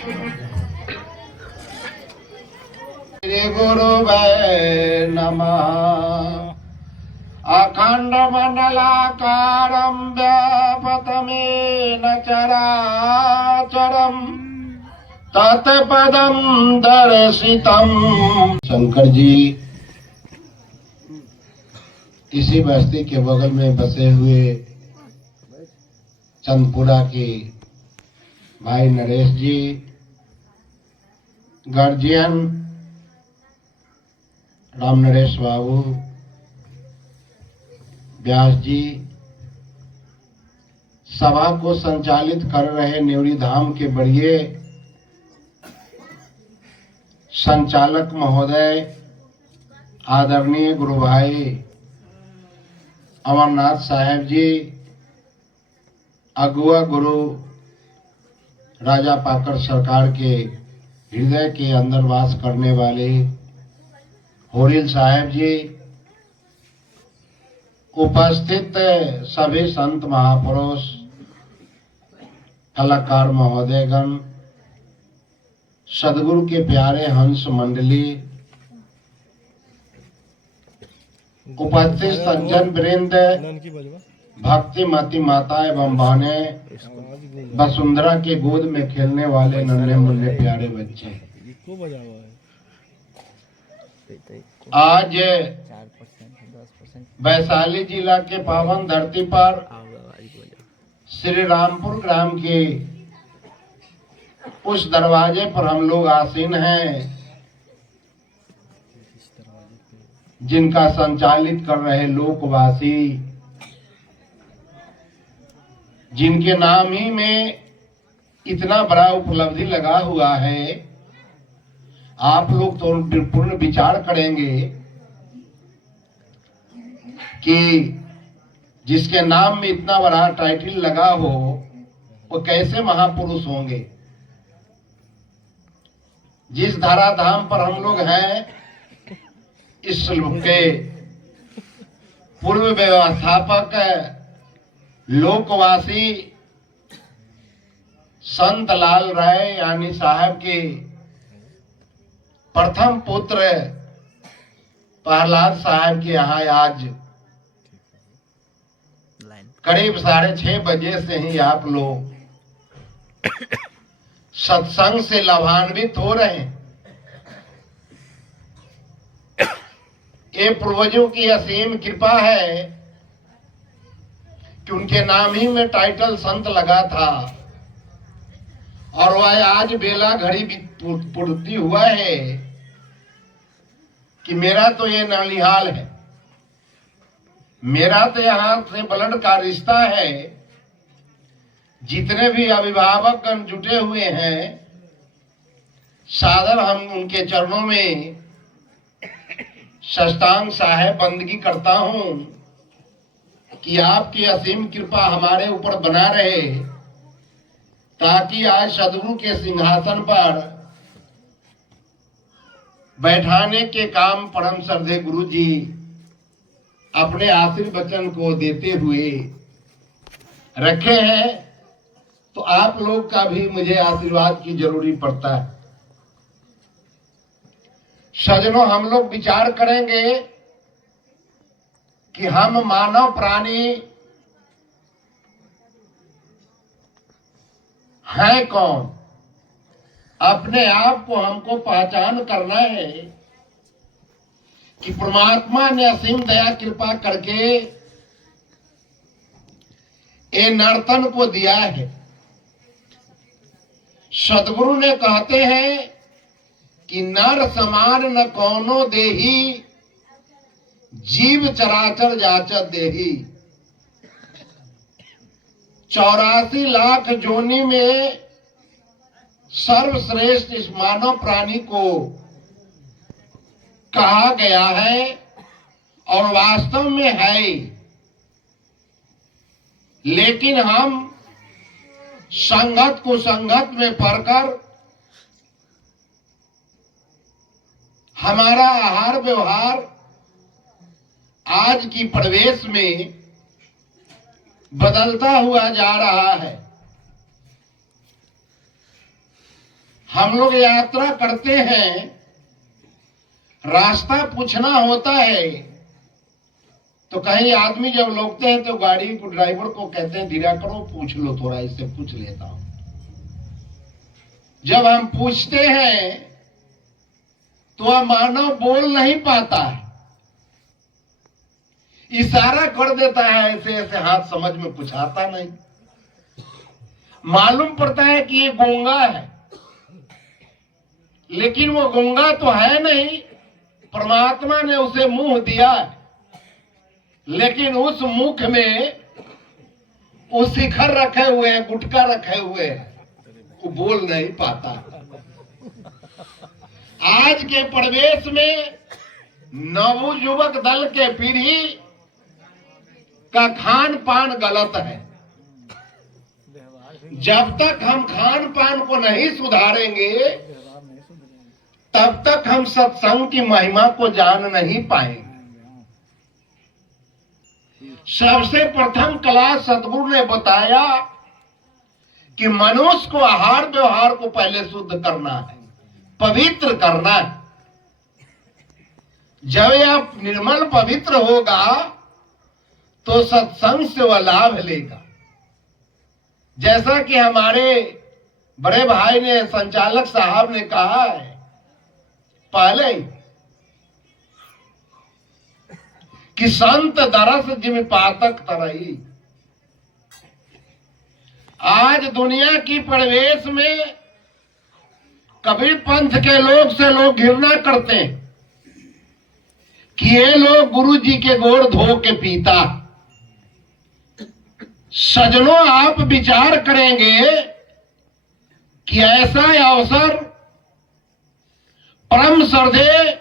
श्री गुरुवे नमः। अखंड मंडलाकारं व्यापतमेन चराचरं तत्पदं दर्शितम्। शंकर जी इसी बस्ती के बगल में बसे हुए चंदपुरा के भाई नरेश जी, गार्जियन राम नरेश बाबू, व्यास जी, सभा को संचालित कर रहे नेवरी धाम के बड़िए संचालक महोदय, आदरणीय गुरु भाई अमरनाथ साहेब जी, अगुआ गुरु राजा पाकर सरकार के हृदय के अंदर वास करने वाले होरिल साहेब जी, उपस्थित सभी संत महापुरुष, कलाकार महोदयगण, सदगुरु के प्यारे हंस मंडली, उपस्थित सज्जन वृंद, भक्ति मती माता एवं बहने, वसुंधरा के गोद में खेलने वाले नन्हे मुन्ने प्यारे बच्चे, आज वैशाली जिला के पावन धरती पर श्री रामपुर ग्राम के उस दरवाजे पर हम लोग आसीन हैं जिनका संचालित कर रहे लोकवासी, जिनके नाम ही में इतना बड़ा उपलब्धि लगा हुआ है। आप लोग तो पूर्ण विचार करेंगे कि जिसके नाम में इतना बड़ा टाइटल लगा हो वो कैसे महापुरुष होंगे। जिस धराधाम पर हम लोग हैं, इस के पूर्व व्यवस्थापक लोकवासी संत लाल राय यानी साहब के प्रथम पुत्र प्रहलाद साहब के यहाँ आज करीब 6:30 बजे से ही आप लोग सत्संग से लाभान्वित हो रहे हैं। ये पूर्वजों की असीम कृपा है कि उनके नाम ही में टाइटल संत लगा था और वह आज बेला घड़ी भी पूर्ति हुआ है कि मेरा तो ये नलिहाल है, मेरा तो यहाँ से ब्लड का रिश्ता है। जितने भी अभिभावकगण जुटे हुए हैं, सादर हम उनके चरणों में साष्टांग साहेब बंदगी करता हूं कि आपकी असीम कृपा हमारे ऊपर बना रहे, ताकि आज सदगुरु के सिंहासन पर बैठाने के काम परम श्रद्धेय गुरु जी अपने आशीर्वचन को देते हुए रखे हैं। तो आप लोग का भी मुझे आशीर्वाद की जरूरी पड़ता है। सजनों, हम लोग विचार करेंगे कि हम मानव प्राणी हैं कौन। अपने आप को हमको पहचान करना है कि परमात्मा ने असीम दया कृपा करके ये नर्तन को दिया है। सदगुरु ने कहते हैं कि नर समान न कौनो देही, जीव चराचर जाचर देही। 84 लाख जोनी में सर्वश्रेष्ठ इस मानव प्राणी को कहा गया है और वास्तव में है। लेकिन हम संगत को संगत में पढ़कर हमारा आहार व्यवहार आज की परिवेश में बदलता हुआ जा रहा है। हम लोग यात्रा करते हैं, रास्ता पूछना होता है, तो कहीं आदमी जब लोगते हैं तो गाड़ी को ड्राइवर को कहते हैं धीरा करो, पूछ लो, थोड़ा इससे पूछ लेता हूं। जब हम पूछते हैं तो वह मानव बोल नहीं पाता है, इशारा कर देता है, ऐसे ऐसे हाथ, समझ में कुछ आता नहीं। मालूम पड़ता है कि ये गूंगा है, लेकिन वो गूंगा तो है नहीं, परमात्मा ने उसे मुंह दिया है, लेकिन उस मुख में वो शिखर रखे हुए हैं, गुटका रखे हुए हैं, वो बोल नहीं पाता। आज के परिवेश में नवयुवक दल के पीढ़ी का खान पान गलत है। जब तक हम खान पान को नहीं सुधारेंगे तब तक हम सत्संग की महिमा को जान नहीं पाएंगे। सबसे प्रथम क्लास सदगुरु ने बताया कि मनुष्य को आहार व्यवहार को पहले शुद्ध करना है, पवित्र करना है। जब यह निर्मल पवित्र होगा तो सत्संग से वह लाभ लेगा। जैसा कि हमारे बड़े भाई ने, संचालक साहब ने कहा है पहले ही कि संत दरस जिम पातक तरही। आज दुनिया की परिवेश में कबीर पंथ के लोग से लोग घृणा करते हैं कि ये लोग गुरु जी के गोड़ धो के पीता। सजनों, आप विचार करेंगे कि ऐसा अवसर परम श्रद्धेय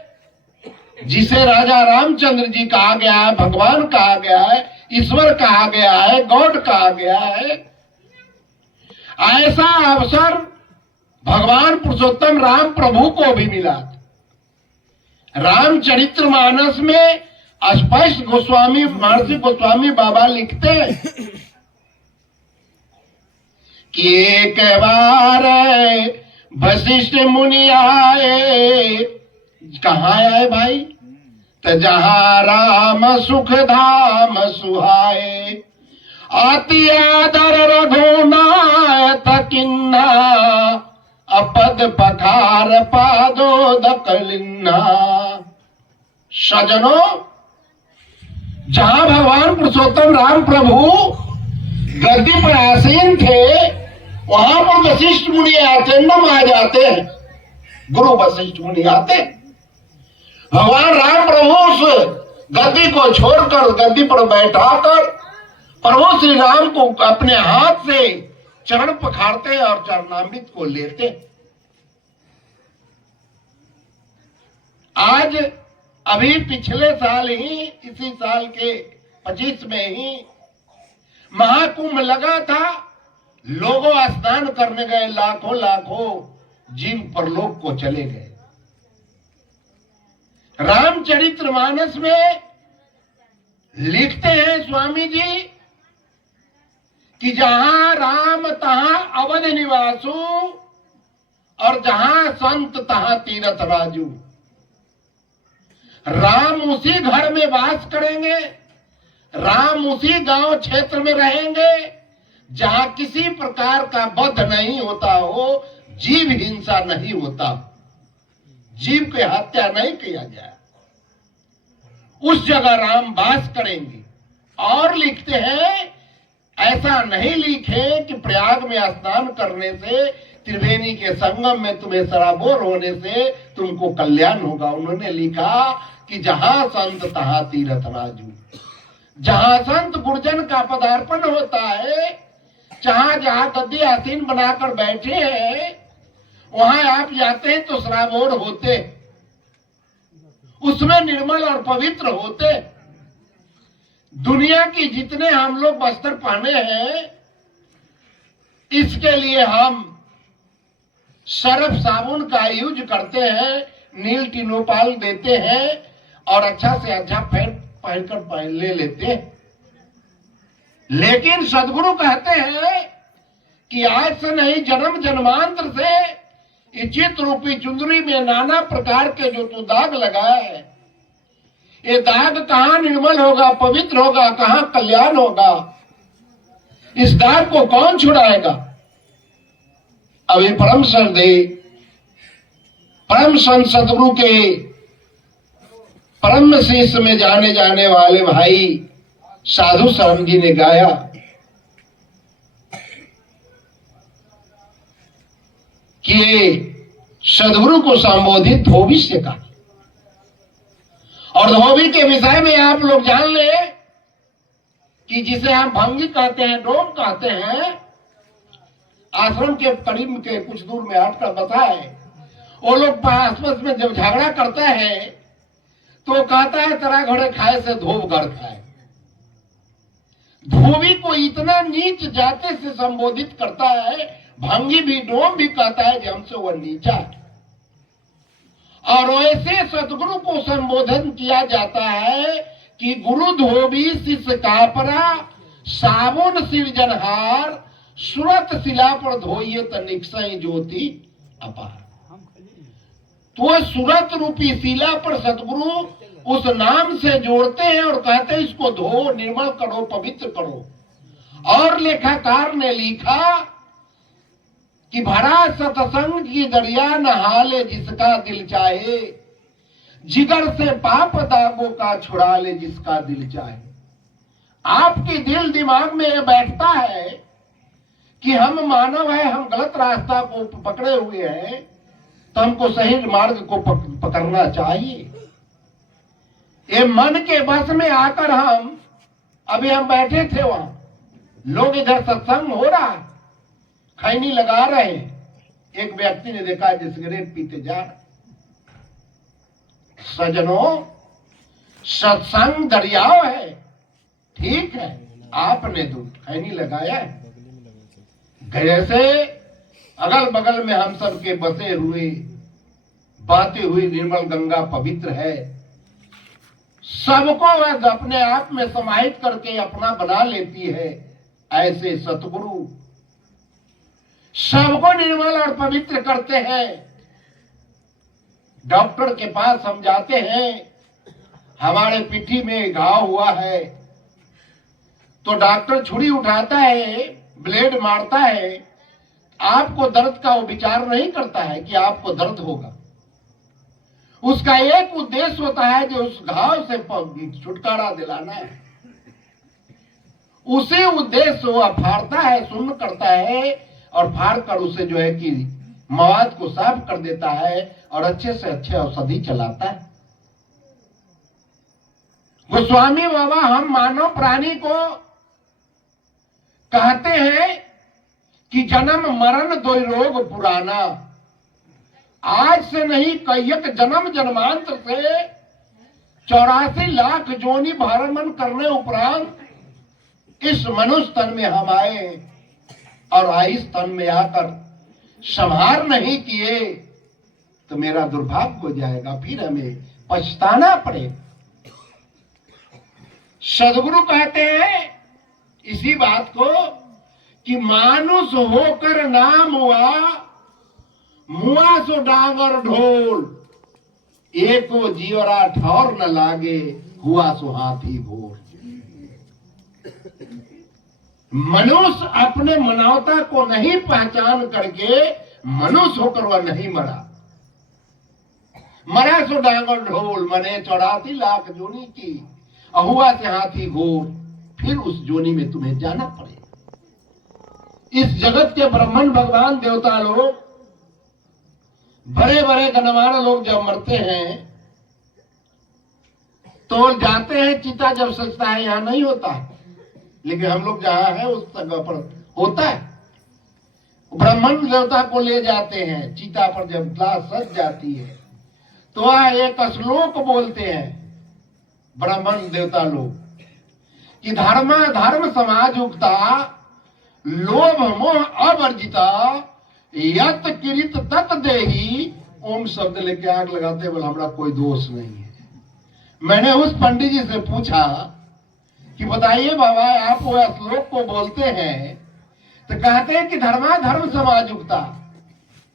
जिसे राजा रामचंद्र जी कहा गया है, भगवान कहा गया है, ईश्वर कहा गया है, गॉड कहा गया है, ऐसा अवसर भगवान पुरुषोत्तम राम प्रभु को भी मिला। रामचरितमानस में स्पष्ट गोस्वामी, महर्षि गोस्वामी बाबा लिखते हैं कि एक बार वशिष्ठ मुनि आए। कहाँ आए भाई? तो जहाँ राम सुख धाम सुहाए, अति आदर रघुनाथ किन्ना, अपद पखार पादोदक लिन्ना। सजनों, जहाँ भगवान पुरुषोत्तम राम प्रभु गद्दी पर आसीन थे, वहां पर वशिष्ठ मुनि आते, नम आ जाते हैं, गुरु वशिष्ठ मुनि आते। भगवान राम प्रभु उस गद्दी को छोड़कर गद्दी पर बैठाकर प्रभु श्री राम को अपने हाथ से चरण पखारते और चरणामृत को लेते। आज अभी पिछले साल ही, इसी साल के 25 में ही महाकुंभ लगा था। लोगों स्नान करने गए, लाखों लाखों जीव परलोक को चले गए। रामचरितमानस में लिखते हैं स्वामी जी कि जहां राम तहां अवध निवासु, और जहां संत तहां तीरथ राजू। राम उसी घर में वास करेंगे, राम उसी गांव क्षेत्र में रहेंगे जहां किसी प्रकार का वध नहीं होता हो, जीव हिंसा नहीं होता, जीव की हत्या नहीं किया जाए, उस जगह राम वास करेंगे। और लिखते हैं, ऐसा नहीं लिखे कि प्रयाग में स्नान करने से, त्रिवेणी के संगम में तुम्हें सराबोर होने से तुमको कल्याण होगा। उन्होंने लिखा कि जहां संत तहां तीरथ राजू। जहां संत गुरुजन का पदार्पण होता है, जहां जहां गद्दी आसीन बनाकर बैठे हैं, वहां आप जाते हैं तो सराबोर होते, उसमें निर्मल और पवित्र होते। दुनिया की जितने हम लोग वस्त्र पहने हैं, इसके लिए हम सर्फ साबुन का यूज करते हैं, नील टिनोपाल देते हैं और अच्छा से अच्छा पहनकर ले लेते हैं। लेकिन सदगुरु कहते हैं कि आज से नहीं, जन्म जन्मांतर से इस चित्त रूपी चुंदरी में नाना प्रकार के जो तू दाग लगाया है, ये दाग कहां निर्मल होगा, पवित्र होगा, कहां कल्याण होगा? इस दाग को कौन छुड़ाएगा? अभी परम श्रद्धे परम संत सदगुरु के परम शिष्य में जाने वाले भाई साधु शर्म जी ने गाया कि सदगुरु को संबोधित धोबी से कहा। और धोबी के विषय में आप लोग जान ले कि जिसे हम भंगी कहते हैं, डोम कहते हैं, आश्रम के करीब के कुछ दूर में हटकर बताए, वो लोग आपस में जब झगड़ा करता है तो कहता है तेरा घोड़े खाए से धोब घर खाए। धोबी को इतना नीच जाते से संबोधित करता है, भंगी भी डोम भी कहता है कि हमसे वह नीचा है। और ऐसे सतगुरु को संबोधन किया जाता है कि गुरु धोबी शिष्य कापरा, साबुन सिरजनहार, सुरत शिला पर धोइए त निकसई ज्योति अपार। तो सूरत रूपी शिला पर सतगुरु उस नाम से जोड़ते हैं और कहते हैं इसको धो, निर्मल करो, पवित्र करो। और लेखाकार ने लिखा कि भरा सत्संग की दरिया नहा ले जिसका दिल चाहे, जिगर से पाप दागों का छुड़ा ले जिसका दिल चाहे। आपके दिल दिमाग में यह बैठता है कि हम मानव है, हम गलत रास्ता को पकड़े हुए हैं, तो हमको सही मार्ग को पकड़ना चाहिए। ये मन के बस में आकर अभी हम बैठे थे वहां, लोग इधर सत्संग हो रहा है, खैनी लगा रहे हैं। एक व्यक्ति ने देखा जो सिगरेट पीते जा रहा। सजनों, सत्संग दरियाव है, ठीक है, आपने तो खैनी लगाया है। जैसे अगल बगल में हम सब के बसे हुए बहती हुई निर्मल गंगा पवित्र है, सबको वह अपने आप में समाहित करके अपना बना लेती है। ऐसे सतगुरु सबको निर्मल और पवित्र करते हैं। डॉक्टर के पास हम जाते हैं, हमारे पिठी में घाव हुआ है, तो डॉक्टर छुरी उठाता है, ब्लेड मारता है, आपको दर्द का वो विचार नहीं करता है कि आपको दर्द होगा। उसका एक उद्देश्य होता है जो उस घाव से छुटकारा दिलाना है। उसी उद्देश्य वो फाड़ता है, शून्य करता है और फाड़ कर उसे जो है कि मवाद को साफ कर देता है और अच्छे से अच्छे औषधि चलाता है। गोस्वामी बाबा हम मानव प्राणी को कहते हैं कि जन्म मरण दो रोग पुराना, आज से नहीं कईयक जन्म जन्मांतर से 84 लाख जोनी भ्रमण करने उपरांत इस मनुष्य तन में हम आए और आइस तन में आकर संहार नहीं किए तो मेरा दुर्भाग्य हो जाएगा, फिर हमें पछताना पड़ेगा। सदगुरु कहते हैं इसी बात को कि मानुष होकर नाम हुआ, मुआ सो डांगर ढोल, एको जीवरा ठौर न लागे, हुआ सो हाथी भोर। मनुष्य अपने मानवता को नहीं पहचान करके मनुष्य होकर वह नहीं मरा। मरा सो डांगर ढोल मने 84 लाख जोनी की, हुआ से हाथी घोर, फिर उस जोनी में तुम्हें जाना पड़ेगा। इस जगत के ब्रह्मन भगवान देवता लोग, बड़े बड़े गणमान्य लोग जब मरते हैं तो जाते हैं, चिता जब सजता है यहाँ नहीं होता है, लेकिन हम लोग जहां है उस जगह पर होता है। ब्राह्मण देवता को ले जाते हैं, चिता पर जब लाश सज जाती है तो वह एक श्लोक बोलते हैं ब्राह्मण देवता लोग कि धर्म समाज उगता, लोभ मोह अवर्जिता, यत किरित तत देही। ओम शब्द लेके आग लगाते, बोले हमरा कोई दोष नहीं है। मैंने उस पंडित जी से पूछा कि बताइए बाबा, आप वो श्लोक को बोलते हैं तो कहते हैं कि धर्म समाज उगता,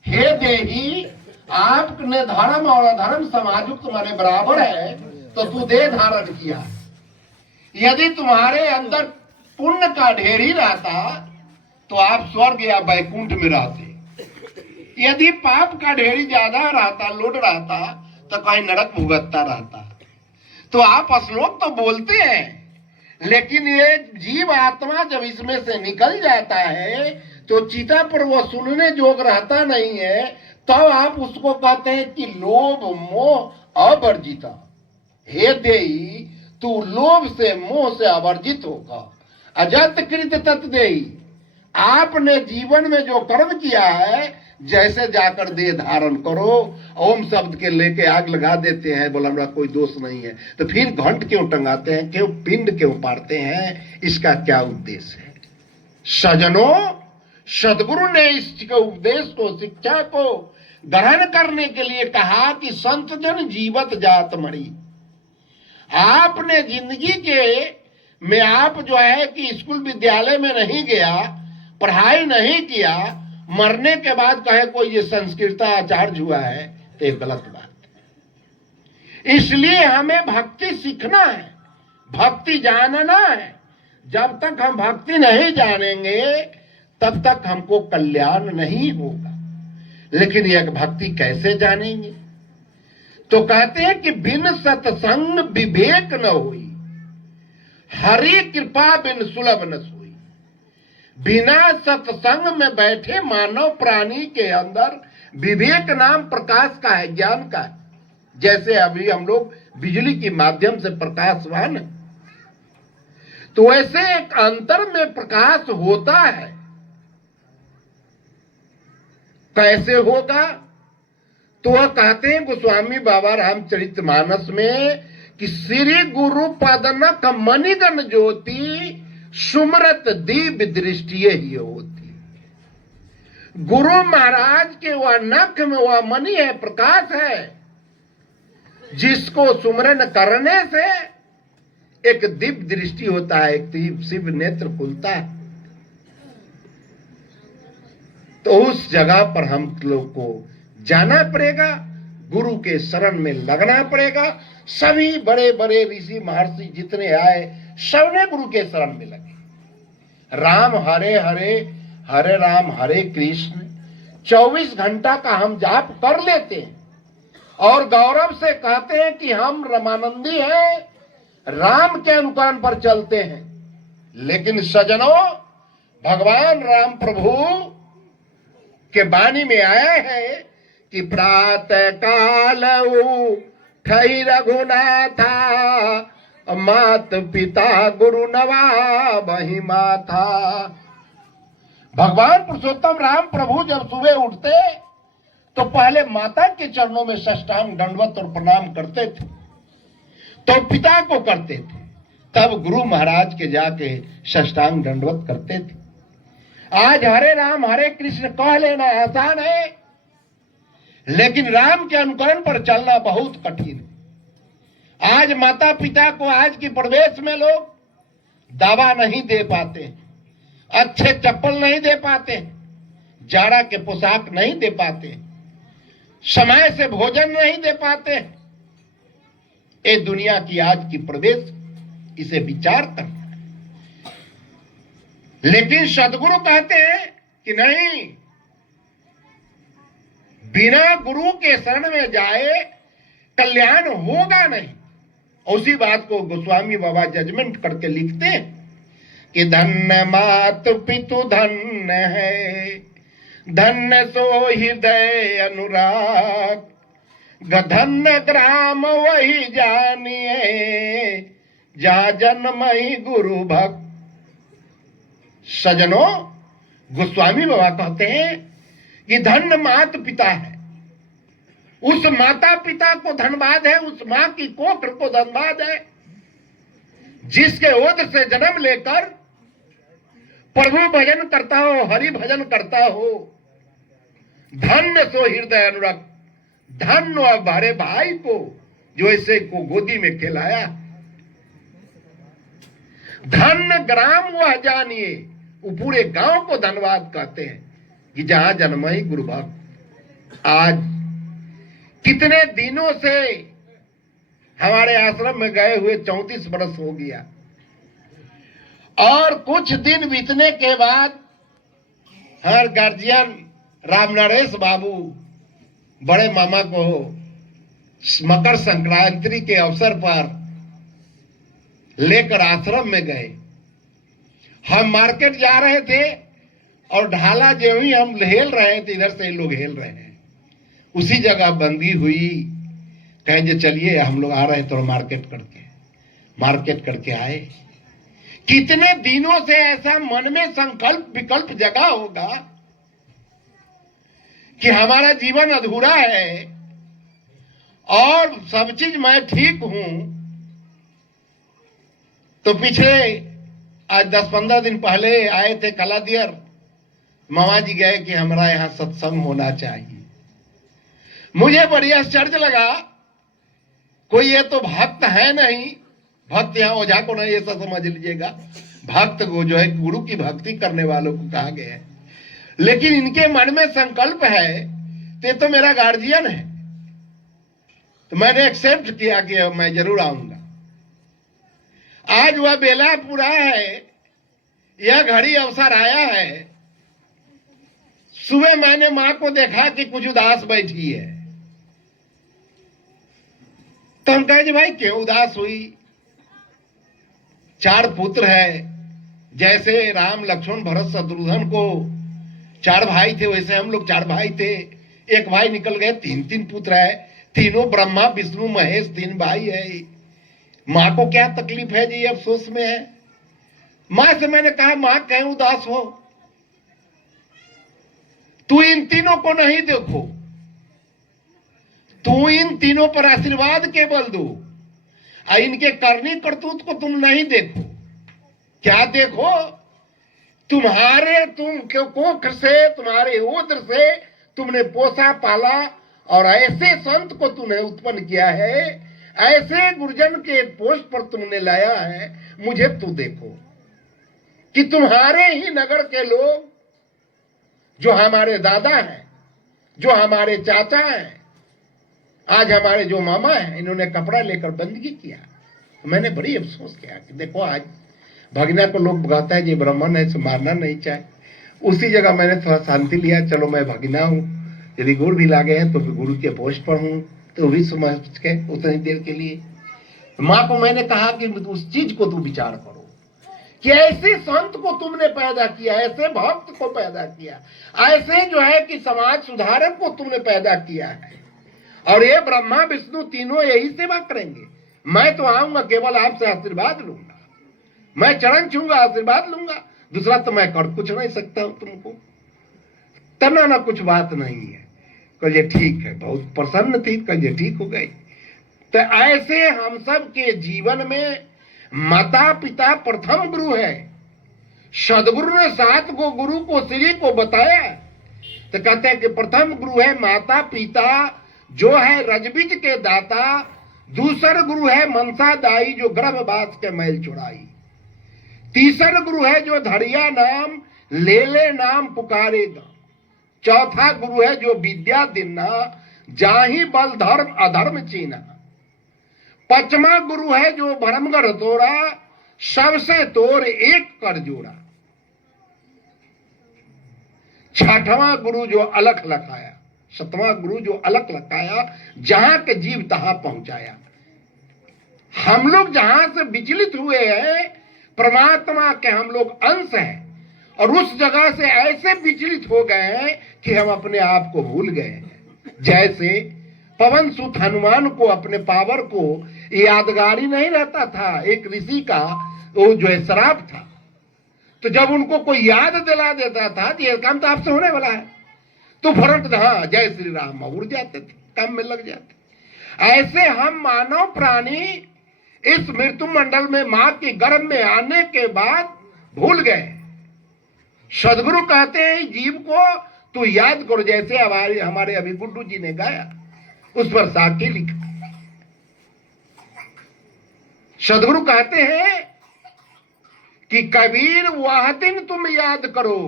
हे देही, आपने धर्म और अधर्म समायुक्त माने बराबर है, तो तू देह धारण किया। यदि तुम्हारे अंदर पुण्य का ढेर ही रहता तो आप स्वर्ग या वैकुंठ में रहते। यदि पाप का ढेरी ज्यादा रहता, लोड रहता, तो कहीं नरक भुगतता रहता। तो आप श्लोक तो बोलते हैं, लेकिन ये जीव आत्मा जब इसमें से निकल जाता है तो चिता पर वो सुनने जोग रहता नहीं है। तो आप उसको कहते हैं कि लोभ मोह अवर्जित। हे देही, तू लोभ से मोह से अवर्जित होगा। अजत कृत तत् देही, आपने जीवन में जो कर्म किया है, जैसे जाकर देह धारण करो, ओम शब्द के लेके आग लगा देते हैं, बोला हमरा कोई दोष नहीं है, तो फिर घंट क्यों टंगाते हैं, क्यों पिंड क्यों पाड़ते हैं, इसका क्या उद्देश्य है? सजनों, सदगुरु ने इस उपदेश को, शिक्षा को ग्रहण करने के लिए कहा कि संत जन जीवत जात मरी। आपने जिंदगी के में आप जो है कि स्कूल विद्यालय में नहीं गया, पढ़ाई नहीं किया, मरने के बाद कहे कोई ये संस्कृताचार्य हुआ है, तो एक गलत बात है। इसलिए हमें भक्ति सीखना है, भक्ति जानना है। जब तक हम भक्ति नहीं जानेंगे तब तक हमको कल्याण नहीं होगा। लेकिन यह भक्ति कैसे जानेंगे? तो कहते हैं कि बिन सत्संग विवेक न होई, हरि कृपा बिन सुलभ न सोई। बिना सत्संग में बैठे मानव प्राणी के अंदर विवेक नाम प्रकाश का है, ज्ञान का है। जैसे अभी हम लोग बिजली के माध्यम से प्रकाशवान है, तो ऐसे एक अंतर में प्रकाश होता है। कैसे होगा? तो वह कहते हैं गोस्वामी बाबा रामचरितमानस में कि श्री गुरु पदनक मणिगण ज्योति सुमरत दिव्य दृष्टि ही होती। गुरु महाराज के वह नख में वह मणि है, प्रकाश है, जिसको सुमरन करने से एक दिव्य दृष्टि होता है, एक शिव नेत्र खुलता है। तो उस जगह पर हम लोग को जाना पड़ेगा, गुरु के शरण में लगना पड़ेगा। सभी बड़े बड़े ऋषि महर्षि जितने आए, सबने गुरु के शरण में लगे। राम हरे हरे, हरे राम हरे कृष्ण 24 घंटा का हम जाप कर लेते हैं और गौरव से कहते हैं कि हम रामानंदी हैं, राम के अनुकरण पर चलते हैं। लेकिन सजनों, भगवान राम प्रभु के वाणी में आए हैं कि प्रातः काल उठई रघुनाथा, मात पिता गुरु नवाबहि माथा। भगवान पुरुषोत्तम राम प्रभु जब सुबह उठते तो पहले माता के चरणों में साष्टांग दंडवत और प्रणाम करते थे, तो पिता को करते थे, तब गुरु महाराज के जाके साष्टांग दंडवत करते थे। आज हरे राम हरे कृष्ण कह लेना आसान है, लेकिन राम के अनुकरण पर चलना बहुत कठिन है। आज माता पिता को आज की प्रवेश में लोग दवा नहीं दे पाते, अच्छे चप्पल नहीं दे पाते, जाड़ा के पोशाक नहीं दे पाते, समय से भोजन नहीं दे पाते। ये दुनिया की आज की प्रवेश, इसे विचार करना। लेकिन सदगुरु कहते हैं कि नहीं, बिना गुरु के शरण में जाए कल्याण होगा नहीं। उसी बात को गोस्वामी बाबा जजमेंट करके लिखते हैं कि धन्य मात पितु धन्य है, धन्य सो हृदय अनुराग, धन्य ग्राम वही जानिए, जहाँ जन्म ही गुरु भक्त। सजनों, गोस्वामी बाबा कहते हैं कि धन्य माता पिता है, उस माता पिता को धन्यवाद है, उस मां की कोख को धन्यवाद है, जिसके ओद से जन्म लेकर प्रभु भजन करता हो, हरि भजन करता हो। धन्य सो हृदय अनुरक्त, धन्य हमारे भाई को जो ऐसे को गोदी में खिलाया। धन्य ग्राम वह जानिए, वो पूरे गांव को धन्यवाद कहते हैं कि जहां जन्म ही गुरु भक्त। आज कितने दिनों से हमारे आश्रम में गए हुए 34 बरस हो गया, और कुछ दिन बीतने के बाद हर गार्जियन रामनरेश बाबू बड़े मामा को मकर संक्रांति के अवसर पर लेकर आश्रम में गए। हम मार्केट जा रहे थे और ढाला जो ही हम हेल रहे थे, इधर से लोग हेल रहे हैं, उसी जगह बंदी हुई। कहें जो चलिए हम लोग आ रहे हैं तो मार्केट करके आए। कितने दिनों से ऐसा मन में संकल्प विकल्प जगा होगा कि हमारा जीवन अधूरा है और सब चीज मैं ठीक हूं। तो पिछले आज 10-15 दिन पहले आए थे कलादियर, मामा जी गए कि हमारा यहां सत्संग होना चाहिए। मुझे बड़ी आश्चर्य लगा, कोई ये तो भक्त है नहीं, भक्त यहां ओझा को नहीं ऐसा समझ लीजिएगा, भक्त को जो है गुरु की भक्ति करने वालों को कहा गया है। लेकिन इनके मन में संकल्प है तो ये तो मेरा गार्जियन है, तो मैंने एक्सेप्ट किया कि मैं जरूर आऊंगा। आज वह बेला पूरा है, यह घड़ी अवसर आया है। सुबह मैंने मां को देखा कि कुछ उदास बैठी है, तो हम कहे भाई क्यों उदास हुई? 4 पुत्र है, जैसे राम लक्ष्मण भरत शत्रुघ्न को 4 भाई थे, वैसे हम लोग 4 भाई थे। एक भाई निकल गए, 3 पुत्र है, तीनों ब्रह्मा विष्णु महेश 3 भाई है। मां को क्या तकलीफ है जी, अफसोस में है। मां से मैंने कहा मां क्यों उदास हो? तू इन तीनों को नहीं देखो, तू इन तीनों पर आशीर्वाद केवल दो, इनके करनी करतूत को तुम नहीं देखो। क्या देखो? तुम कोख से, तुम्हारे उदर से तुमने पोसा पाला और ऐसे संत को तुमने उत्पन्न किया है, ऐसे गुरुजन के पोस्ट पर तुमने लाया है। मुझे तू देखो कि तुम्हारे ही नगर के लोग, जो हमारे दादा हैं, जो हमारे चाचा हैं, आज हमारे जो मामा हैं, इन्होंने कपड़ा लेकर बंदगी किया। तो मैंने बड़ी अफसोस किया कि देखो आज भगना को लोग कहता है जी ब्राह्मण है, इसे मारना नहीं चाहिए। उसी जगह मैंने थोड़ा शांति लिया, चलो मैं भगना हूं, यदि गुरु भी लागे हैं तो गुरु के पोस्ट पर हूं, तो भी समझ के उतनी देर के लिए माँ को मैंने कहा कि उस चीज को तू विचार करो कि ऐसे संत को तुमने पैदा किया, ऐसे भक्त को पैदा किया, ऐसे जो है कि समाज सुधारक को तुमने पैदा किया है, और ये ब्रह्मा विष्णु तीनों यही सेवा करेंगे। मैं तो आऊंगा केवल आपसे आशीर्वाद लूंगा, मैं चरण छूंगा, आशीर्वाद लूंगा, दूसरा तो मैं कर कुछ नहीं सकता हूं तुमको। तना ना कुछ बात नहीं है। कहिए ठीक है, बहुत प्रसन्न थी, कहिए ठीक हो गई। तो ऐसे हम सब के जीवन में माता पिता प्रथम गुरु है। सदगुरु ने 7 को गुरु को श्री को बताया, तो कहते हैं कि प्रथम गुरु है माता पिता, जो है रजबीज के दाता। दूसरा गुरु है मनसा दाई, जो गर्भवास के मैल छुड़ाई। तीसरा गुरु है जो धरिया नाम ले ले नाम पुकारेगा। चौथा गुरु है जो विद्या दिना, जाहि बल धर्म अधर्म चीना। 5वां गुरु है जो भरमगर तोड़ा, सबसे तोड़ एक कर जोड़ा। 6वां गुरु जो अलख लखाया। 7वां गुरु जो अलख लखाया, जहां के जीव तहां पहुंचाया। हम लोग जहां से विचलित हुए हैं, परमात्मा के हम लोग अंश हैं, और उस जगह से ऐसे विचलित हो गए हैं कि हम अपने आप को भूल गए हैं। जैसे पवन सुत हनुमान को अपने पावर को यादगारी नहीं रहता था, एक ऋषि का वो जो है श्राप था, तो जब उनको कोई याद दिला देता था कि ये काम तो आपसे होने वाला है, तो फौरन हाँ जय श्री राम उड़ जाते थे, काम में लग जाते। ऐसे हम मानव प्राणी इस मृत्यु मंडल में मां के गर्भ में आने के बाद भूल गए। सदगुरु कहते हैं जीव को तू याद करो, जैसे हमारे अभी गुड्डू जी ने गाया, उस पर साखी लिखा। सदगुरु कहते हैं कि कबीर वह दिन तुम याद करो।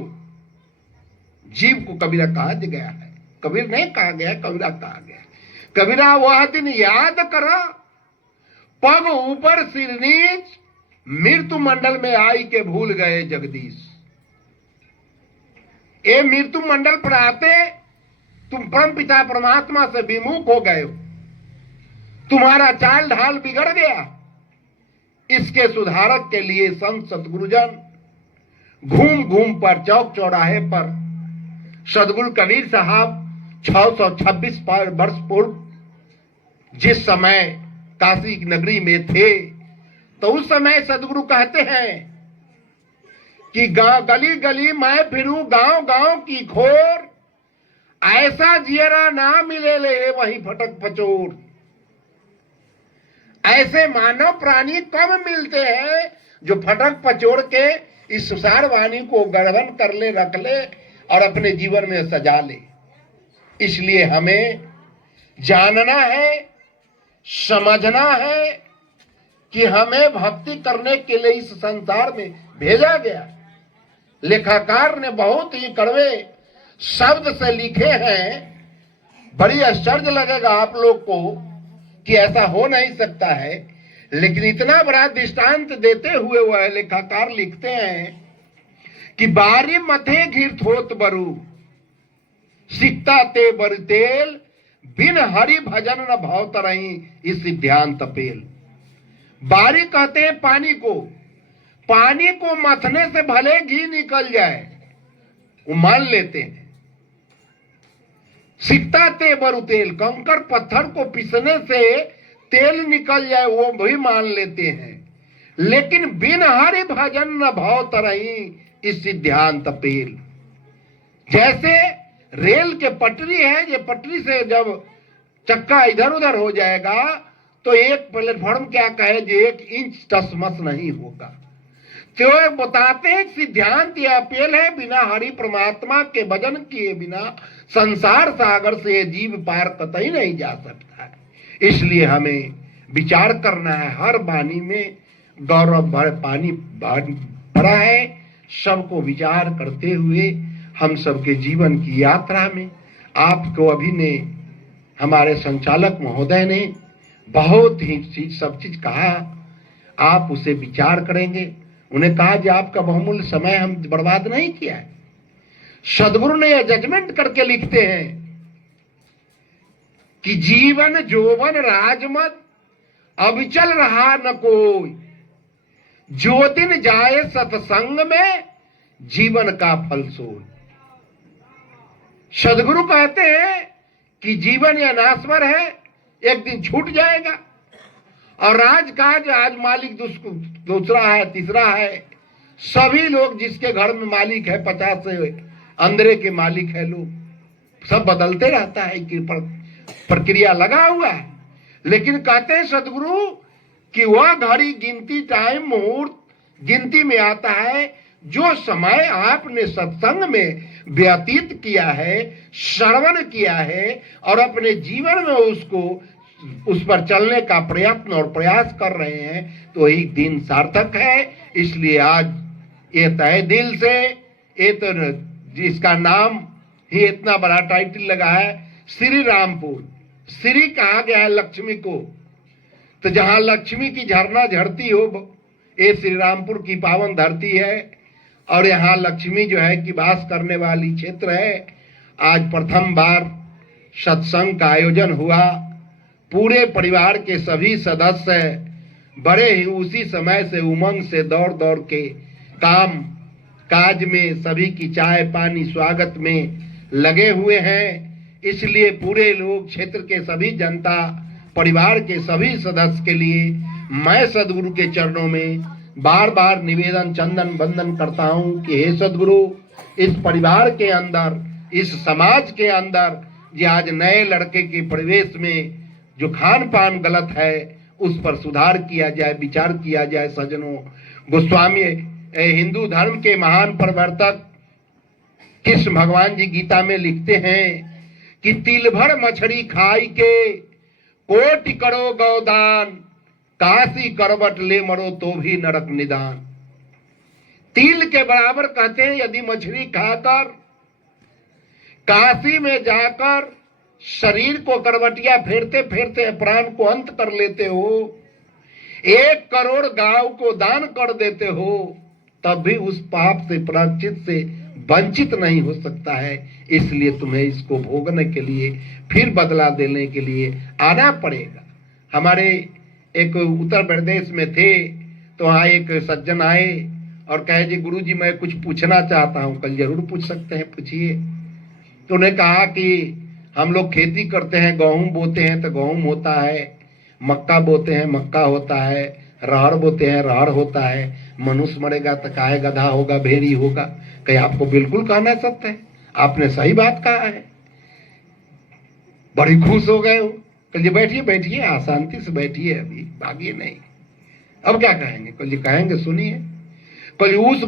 जीव को कबीरा कहा गया है कबीर नहीं कहा गया, कबीरा कहा गया। कबीरा वह दिन याद करा, पग ऊपर सिर नीच, मृत्यु मंडल में आई के भूल गए जगदीश। ये मृत्यु मंडल पर आते तुम परम पिता परमात्मा से विमुख हो गए हो, तुम्हारा चाल ढाल बिगड़ गया। इसके सुधारक के लिए संत सतगुरुजन घूम घूम पर चौक चौराहे पर सदगुरु कबीर साहब 626 वर्ष पूर्व जिस समय काशी नगरी में थे, तो उस समय सदगुरु कहते हैं कि गली गली मैं फिरूं गांव गांव की खोर, ऐसा जियरा ना मिले ले वहीं फटक पचोर। ऐसे मानव प्राणी कम मिलते हैं जो फटक पचोर के इस सुसार वाणी को ग्रहण कर ले, रख ले और अपने जीवन में सजा ले। इसलिए हमें जानना है, समझना है कि हमें भक्ति करने के लिए इस संसार में भेजा गया। लेखाकार ने बहुत ही कड़वे शब्द से लिखे हैं, बड़ी आश्चर्य लगेगा आप लोग को कि ऐसा हो नहीं सकता है, लेकिन इतना बड़ा दृष्टांत देते हुए वह लेखाकार लिखते हैं कि बारी मथे घिर थोत बरु, सिकता ते बर तेल, बिन हरि भजन न भाव तरही, इस ध्यान तपेल। बारी कहते हैं पानी को, पानी को मथने से भले घी निकल जाए, वो मान लेते हैं। सिकता ते बरु तेल, कंकड़ पत्थर को पीसने से तेल निकल जाए वो भी मान लेते हैं, लेकिन बिन हरि भजन न भाव तरही, इस ध्यान तपेल। जैसे रेल के पटरी है, ये पटरी से जब चक्का इधर उधर हो जाएगा तो एक प्लेटफॉर्म क्या कहे जो 1 इंच टसमस नहीं होगा। तो बताते हैं सिद्धांत यह अपेल है, बिना हरि परमात्मा के भजन किए बिना संसार सागर से जीव पार कतई नहीं जा सकता है। इसलिए हमें विचार करना है, हर वाणी में गौरव भर पानी भरा है। सबको विचार करते हुए हम सबके जीवन की यात्रा में आपको अभी ने हमारे संचालक महोदय ने बहुत ही सब चीज कहा, आप उसे विचार करेंगे। उन्हें कहा कि आपका बहुमूल्य समय हम बर्बाद नहीं किया है। सदगुरु ने यह जजमेंट करके लिखते हैं कि जीवन जोवन राजमत अविचल रहा न कोई, जो दिन जाए सत्संग में जीवन का फल सोई। सदगुरु कहते हैं कि जीवन यह नाश्वर है, एक दिन छूट जाएगा। और राजकाज आज मालिक दूसरा है, तीसरा है। सभी लोग जिसके घर में मालिक है, 50 से अंदर के मालिक है लोग, सब बदलते रहता है कि प्रक्रिया लगा हुआ है। लेकिन कहते हैं सदगुरु कि वह घड़ी गिनती, टाइम मुहूर्त गिनती में आता है जो समय आपने सत्संग में व्यतीत किया है, श्रवण किया है और अपने जीवन में उसको उस पर चलने का प्रयत्न और प्रयास कर रहे हैं, तो वही दिन सार्थक है। इसलिए आज ये तहे दिल से, ये तो जिसका नाम ही इतना बड़ा टाइटल लगा है श्री रामपुर, श्री कहा गया है लक्ष्मी को, तो जहां लक्ष्मी की झरना झरती हो, ये श्री रामपुर की पावन धरती है और यहाँ लक्ष्मी जो है कि वास करने वाली क्षेत्र है। आज प्रथम बार सत्संग का आयोजन हुआ, पूरे परिवार के सभी सदस्य बड़े ही उसी समय से उमंग से दौड़ दौड़ के काम काज में, सभी की चाय पानी स्वागत में लगे हुए हैं। इसलिए पूरे लोग, क्षेत्र के सभी जनता, परिवार के सभी सदस्य के लिए मैं सदगुरु के चरणों में बार बार निवेदन, चंदन बंदन करता हूं कि हे सदगुरु, इस परिवार के अंदर, इस समाज के अंदर जो आज नए लड़के के प्रवेश में जो खान पान गलत है उस पर सुधार किया जाए, विचार किया जाए। सज्जनों, गोस्वामी हिंदू धर्म के महान प्रवर्तक कृष्ण भगवान जी गीता में लिखते हैं कि तिल भर मछली खाई के कोटि करो गौदान, काशी करवट ले मरो तो भी नरक निदान। तिल के बराबर कहते हैं यदि मछली खाकर काशी में जाकर शरीर को करवटिया फेरते फेरते प्राण को अंत कर लेते हो, 1 करोड़ गांव को दान कर देते हो, तब भी उस पाप से प्रायश्चित से वंचित नहीं हो सकता है। इसलिए तुम्हें इसको भोगने के लिए, फिर बदला देने के लिए आना पड़ेगा। हमारे एक उत्तर प्रदेश में थे, तो वहाँ एक सज्जन आए और कहे जी गुरुजी मैं कुछ पूछना चाहता हूँ। कल जरूर पूछ सकते हैं, पूछिए। तो उन्हें कहा कि हम लोग खेती करते हैं, गेहूं बोते हैं तो गेहूं होता है, मक्का बोते हैं मक्का होता है, राहड़ बोते हैं राहड़ होता है, मनुष्य मरेगा तो काहे गधा होगा भेड़ी होगा। कहीं आपको बिल्कुल कहना सत्य है, आपने सही बात कहा है। बड़ी खुश हो गए हो। कल जी बैठिए बैठिए, शांति से बैठिए, अभी भागिए नहीं। अब क्या कहेंगे? कल जी कहेंगे सुनिए। कल उस